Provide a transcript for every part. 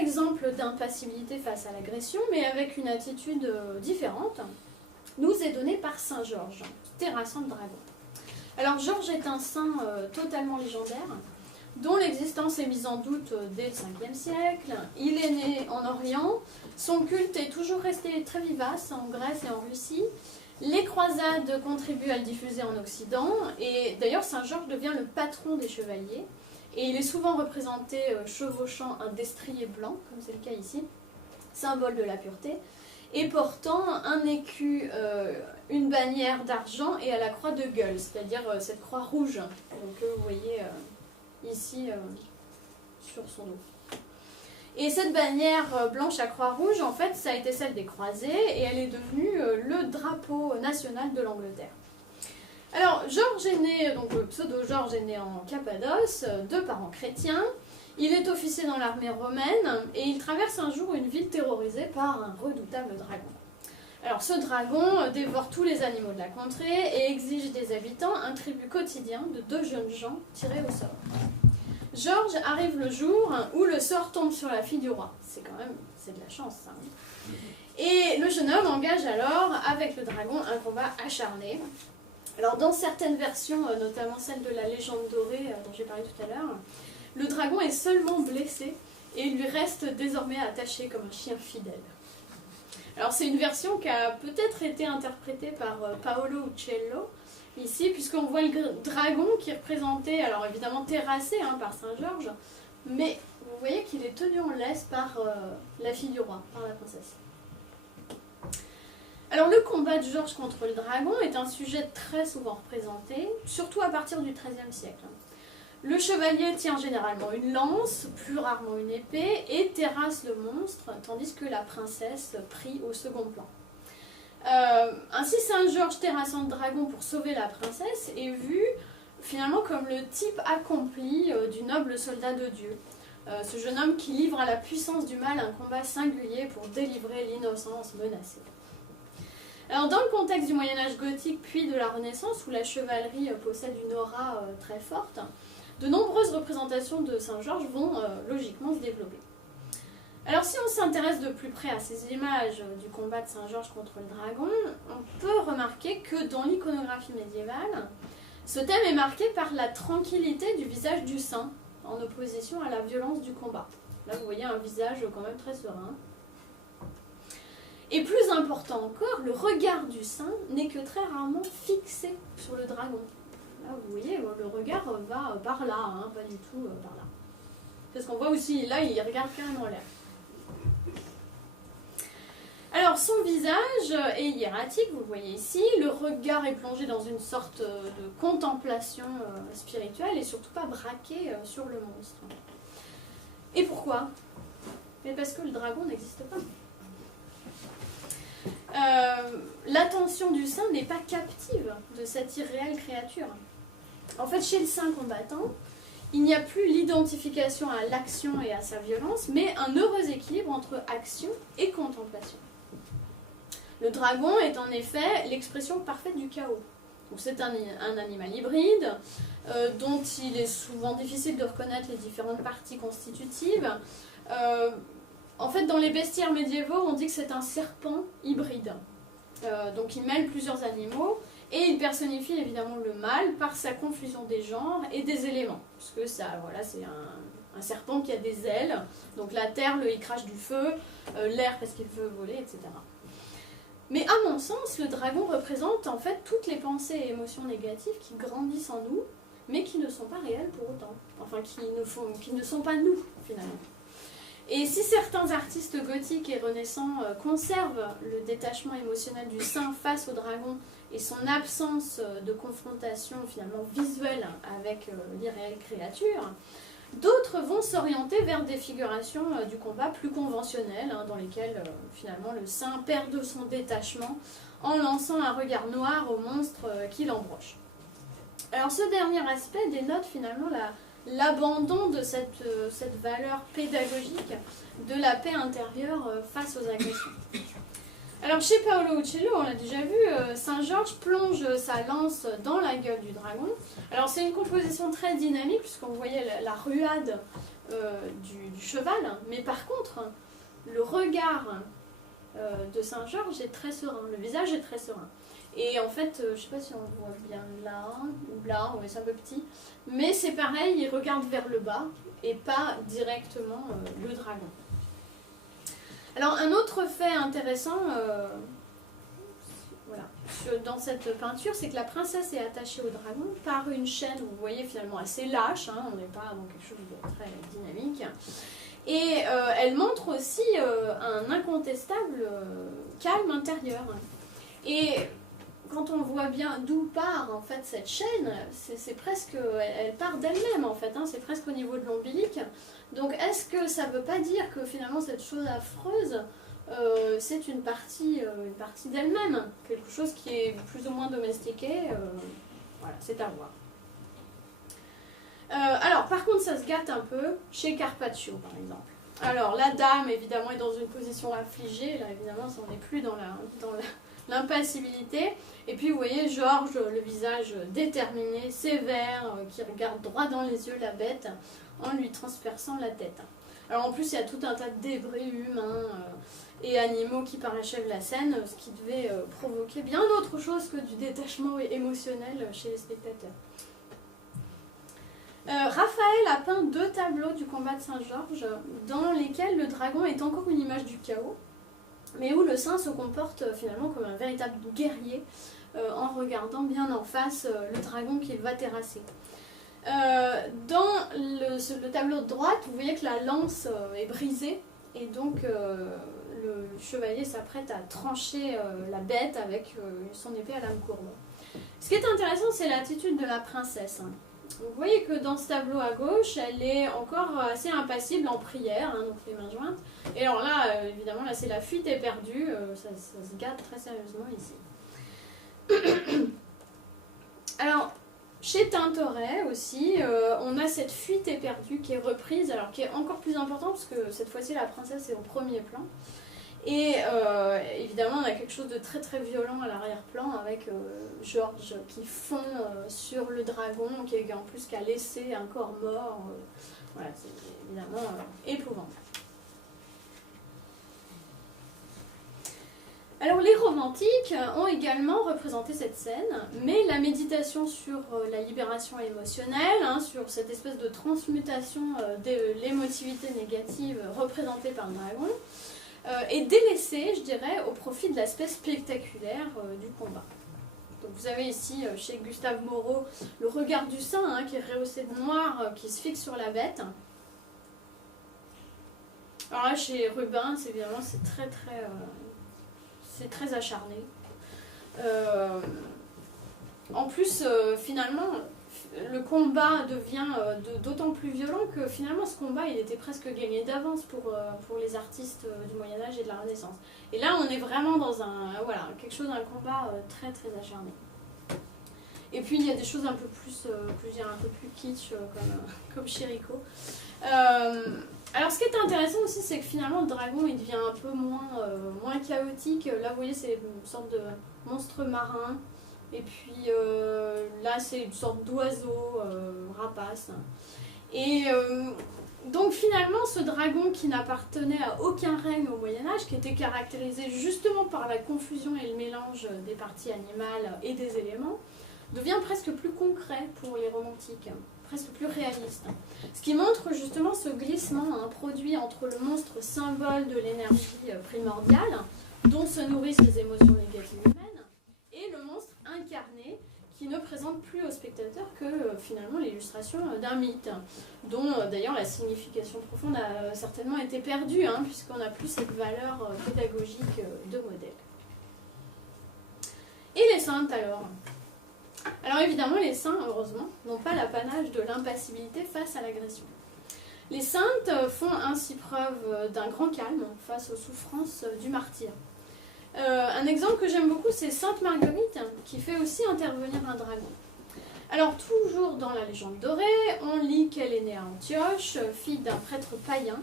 exemple d'impassibilité face à l'agression, mais avec une attitude différente, nous est donné par Saint Georges, terrassant le dragon. Alors Georges est un saint totalement légendaire, dont l'existence est mise en doute dès le 5e siècle. Il est né en Orient, son culte est toujours resté très vivace en Grèce et en Russie. Les croisades contribuent à le diffuser en Occident, et d'ailleurs Saint Georges devient le patron des chevaliers, et il est souvent représenté chevauchant un destrier blanc, comme c'est le cas ici, symbole de la pureté, et portant un écu, une bannière d'argent et à la croix de gueule, c'est-à-dire cette croix rouge que vous voyez ici sur son dos. Et cette bannière blanche à croix rouge, en fait, ça a été celle des croisés et elle est devenue le drapeau national de l'Angleterre. Alors, Georges est né, donc le pseudo-Georges est né en Cappadoce, de parents chrétiens. Il est officier dans l'armée romaine et il traverse un jour une ville terrorisée par un redoutable dragon. Alors ce dragon dévore tous les animaux de la contrée et exige des habitants un tribut quotidien de 2 jeunes gens tirés au sort. Georges arrive le jour où le sort tombe sur la fille du roi. C'est de la chance ça. Et le jeune homme engage alors avec le dragon un combat acharné. Alors dans certaines versions, notamment celle de la légende dorée dont j'ai parlé tout à l'heure, le dragon est seulement blessé et lui reste désormais attaché comme un chien fidèle. Alors c'est une version qui a peut-être été interprétée par Paolo Uccello, ici, puisqu'on voit le dragon qui est représenté, alors évidemment terrassé par Saint Georges, mais vous voyez qu'il est tenu en laisse par la fille du roi, par la princesse. Alors le combat de Georges contre le dragon est un sujet très souvent représenté, surtout à partir du XIIIe siècle. Le chevalier tient généralement une lance, plus rarement une épée, et terrasse le monstre, tandis que la princesse prie au second plan. Ainsi, Saint Georges terrassant le dragon pour sauver la princesse est vu finalement comme le type accompli du noble soldat de Dieu. Ce jeune homme qui livre à la puissance du mal un combat singulier pour délivrer l'innocence menacée. Alors, dans le contexte du Moyen-Âge gothique puis de la Renaissance, où la chevalerie possède une aura très forte, de nombreuses représentations de Saint Georges vont logiquement se développer. Alors si on s'intéresse de plus près à ces images du combat de Saint Georges contre le dragon, on peut remarquer que dans l'iconographie médiévale, ce thème est marqué par la tranquillité du visage du saint, en opposition à la violence du combat. Là vous voyez un visage quand même très serein. Et plus important encore, le regard du saint n'est que très rarement fixé sur le dragon. Là, vous voyez, le regard va par là, pas du tout par là. C'est ce qu'on voit aussi, là, il regarde carrément l'air. Alors, son visage est hiératique, vous le voyez ici. Le regard est plongé dans une sorte de contemplation spirituelle et surtout pas braqué sur le monstre. Et pourquoi? Mais parce que le dragon n'existe pas. L'attention du saint n'est pas captive de cette irréelle créature. En fait, chez le saint combattant, il n'y a plus l'identification à l'action et à sa violence, mais un heureux équilibre entre action et contemplation. Le dragon est en effet l'expression parfaite du chaos. C'est un animal hybride dont il est souvent difficile de reconnaître les différentes parties constitutives. En fait, dans les bestiaires médiévaux, on dit que c'est un serpent hybride. Donc il mêle plusieurs animaux et il personnifie évidemment le mal par sa confusion des genres et des éléments. Puisque ça, voilà, c'est un serpent qui a des ailes. Donc la terre, il crache du feu, l'air parce qu'il veut voler, etc. Mais à mon sens, le dragon représente en fait toutes les pensées et émotions négatives qui grandissent en nous, mais qui ne sont pas réelles pour autant. Enfin, qui ne sont pas nous, finalement. Et si certains artistes gothiques et renaissants conservent le détachement émotionnel du saint face au dragon et son absence de confrontation finalement visuelle avec l'irréelle créature, d'autres vont s'orienter vers des figurations du combat plus conventionnelles, dans lesquelles finalement le saint perd de son détachement en lançant un regard noir au monstre qui l'embroche. Alors ce dernier aspect dénote finalement l'abandon de cette valeur pédagogique de la paix intérieure face aux agressions. Alors chez Paolo Uccello, on l'a déjà vu, Saint Georges plonge sa lance dans la gueule du dragon. Alors c'est une composition très dynamique puisqu'on voyait la ruade du cheval, mais par contre, le regard de Saint-Georges est très serein, le visage est très serein. Et en fait, je ne sais pas si on le voit bien là, ou là, ouais, c'est un peu petit, mais c'est pareil, il regarde vers le bas et pas directement le dragon. Alors un autre fait intéressant dans cette peinture, c'est que la princesse est attachée au dragon par une chaîne, vous voyez finalement assez lâche, hein, on n'est pas dans quelque chose de très dynamique. Et elle montre aussi un incontestable calme intérieur. Et quand on voit bien d'où part en fait cette chaîne, c'est presque, elle part d'elle-même en fait, hein, c'est presque au niveau de l'ombilic. Donc est-ce que ça ne veut pas dire que finalement cette chose affreuse, c'est une partie d'elle-même, quelque chose qui est plus ou moins domestiqué, voilà, c'est à voir. Alors, par contre, ça se gâte un peu chez Carpaccio, par exemple. Alors, la dame, évidemment, est dans une position affligée. Là, évidemment, on n'est plus dans l'impassibilité. Et puis, vous voyez, Georges, le visage déterminé, sévère, qui regarde droit dans les yeux la bête en lui transperçant la tête. Alors, en plus, il y a tout un tas de débris humains et animaux qui parachèvent la scène, ce qui devait provoquer bien autre chose que du détachement émotionnel chez les spectateurs. Raphaël a peint 2 tableaux du combat de Saint-Georges dans lesquels le dragon est encore une image du chaos, mais où le saint se comporte finalement comme un véritable guerrier en regardant bien en face le dragon qu'il va terrasser. Dans le tableau de droite, vous voyez que la lance est brisée et donc le chevalier s'apprête à trancher la bête avec son épée à lame courbe. Ce qui est intéressant, c'est l'attitude de la princesse. Vous voyez que dans ce tableau à gauche, elle est encore assez impassible en prière, hein, donc les mains jointes. Et alors là, évidemment, là c'est la fuite éperdue, ça se gâte très sérieusement ici. Alors, chez Tintoret aussi, on a cette fuite éperdue qui est reprise, alors qui est encore plus importante parce que cette fois-ci la princesse est au premier plan. Et évidemment, on a quelque chose de très très violent à l'arrière-plan avec Georges qui fond sur le dragon, qui en plus qui a laissé un corps mort. Voilà, c'est évidemment épouvant. Alors les romantiques ont également représenté cette scène, mais la méditation sur la libération émotionnelle, hein, sur cette espèce de transmutation de l'émotivité négative représentée par le dragon, est délaissée, je dirais, au profit de l'aspect spectaculaire du combat. Donc vous avez ici, chez Gustave Moreau, le regard du saint, hein, qui est rehaussé de noir, qui se fixe sur la bête. Alors là, chez Rubens, évidemment, c'est très acharné. En plus, finalement, le combat devient d'autant plus violent que finalement ce combat il était presque gagné d'avance pour les artistes du Moyen-Âge et de la Renaissance. Et là on est vraiment dans quelque chose, un combat très très acharné. Et puis il y a des choses un peu plus, un peu plus kitsch comme Chérico. Alors ce qui est intéressant aussi c'est que finalement le dragon il devient un peu moins chaotique. Là vous voyez c'est une sorte de monstre marin. Et puis là, c'est une sorte d'oiseau rapace. Et donc finalement, ce dragon qui n'appartenait à aucun règne au Moyen-Âge, qui était caractérisé justement par la confusion et le mélange des parties animales et des éléments, devient presque plus concret pour les romantiques, presque plus réaliste. Ce qui montre justement ce glissement produit entre le monstre symbole de l'énergie primordiale, dont se nourrissent les émotions négatives humaines, et le monstre incarné qui ne présente plus au spectateur que finalement l'illustration d'un mythe, dont d'ailleurs la signification profonde a certainement été perdue, hein, puisqu'on n'a plus cette valeur pédagogique de modèle. Et les saintes alors ? Alors évidemment les saints, heureusement, n'ont pas l'apanage de l'impassibilité face à l'agression. Les saintes font ainsi preuve d'un grand calme face aux souffrances du martyr. Un exemple que j'aime beaucoup, c'est Sainte Marguerite, qui fait aussi intervenir un dragon. Alors, toujours dans la légende dorée, on lit qu'elle est née à Antioche, fille d'un prêtre païen.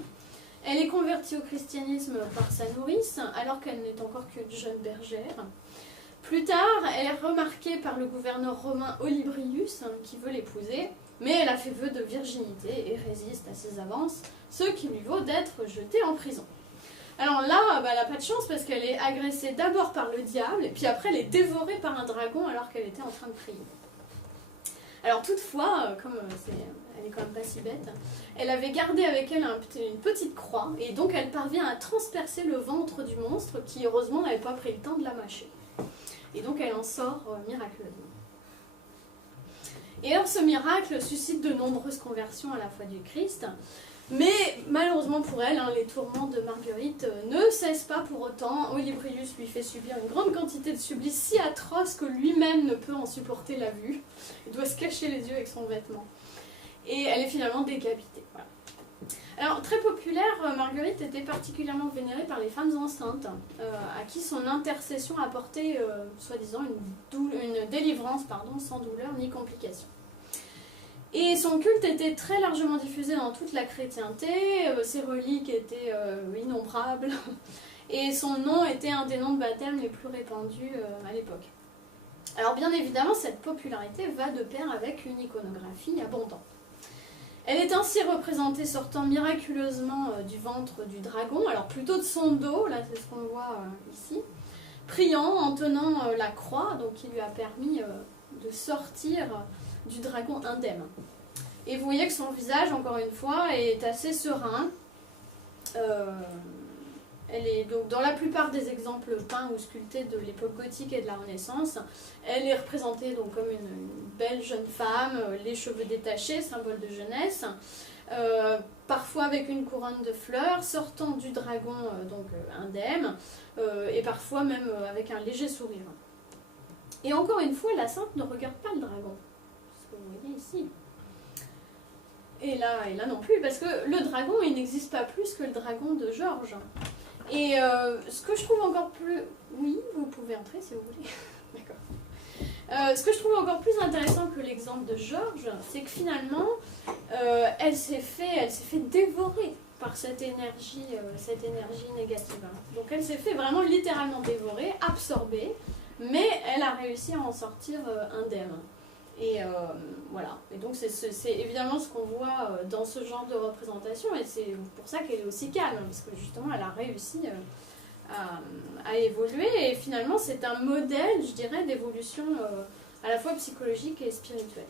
Elle est convertie au christianisme par sa nourrice, alors qu'elle n'est encore qu'une jeune bergère. Plus tard, elle est remarquée par le gouverneur romain Olybrius, qui veut l'épouser, mais elle a fait vœu de virginité et résiste à ses avances, ce qui lui vaut d'être jetée en prison. Alors là, elle n'a pas de chance parce qu'elle est agressée d'abord par le diable, et puis après elle est dévorée par un dragon alors qu'elle était en train de prier. Alors toutefois, comme elle est quand même pas si bête, elle avait gardé avec elle une petite croix, et donc elle parvient à transpercer le ventre du monstre qui heureusement n'avait pas pris le temps de la mâcher. Et donc elle en sort miraculeusement. Et alors ce miracle suscite de nombreuses conversions à la foi du Christ, mais malheureusement pour elle, les tourments de Marguerite ne cessent pas pour autant. Olybrius lui fait subir une grande quantité de supplices si atroces que lui-même ne peut en supporter la vue. Il doit se cacher les yeux avec son vêtement. Et elle est finalement décapitée. Voilà. Alors, très populaire, Marguerite était particulièrement vénérée par les femmes enceintes, à qui son intercession apportait, soi-disant, une délivrance sans douleur ni complication. Et son culte était très largement diffusé dans toute la chrétienté, ses reliques étaient innombrables, et son nom était un des noms de baptême les plus répandus à l'époque. Alors bien évidemment, cette popularité va de pair avec une iconographie abondante. Elle est ainsi représentée sortant miraculeusement du ventre du dragon, alors plutôt de son dos, là c'est ce qu'on voit ici, priant en tenant la croix, donc qui lui a permis de sortir du dragon indemne. Et vous voyez que son visage, encore une fois, est assez serein. Elle est donc dans la plupart des exemples peints ou sculptés de l'époque gothique et de la Renaissance, elle est représentée donc comme une belle jeune femme, les cheveux détachés, symbole de jeunesse, parfois avec une couronne de fleurs, sortant du dragon indemne, et parfois même avec un léger sourire. Et encore une fois, la sainte ne regarde pas le dragon. Que vous voyez ici. Et là non plus, parce que le dragon, il n'existe pas plus que le dragon de Georges. Et ce que je trouve encore plus... Oui, vous pouvez entrer si vous voulez. D'accord. Ce que je trouve encore plus intéressant que l'exemple de Georges, c'est que finalement, elle s'est fait dévorer par cette énergie négative. Donc elle s'est fait vraiment littéralement dévorer, absorber, mais elle a réussi à en sortir indemne. Et voilà. Et donc c'est évidemment ce qu'on voit dans ce genre de représentation, et c'est pour ça qu'elle est aussi calme, parce que justement elle a réussi à évoluer, et finalement c'est un modèle, je dirais, d'évolution à la fois psychologique et spirituelle.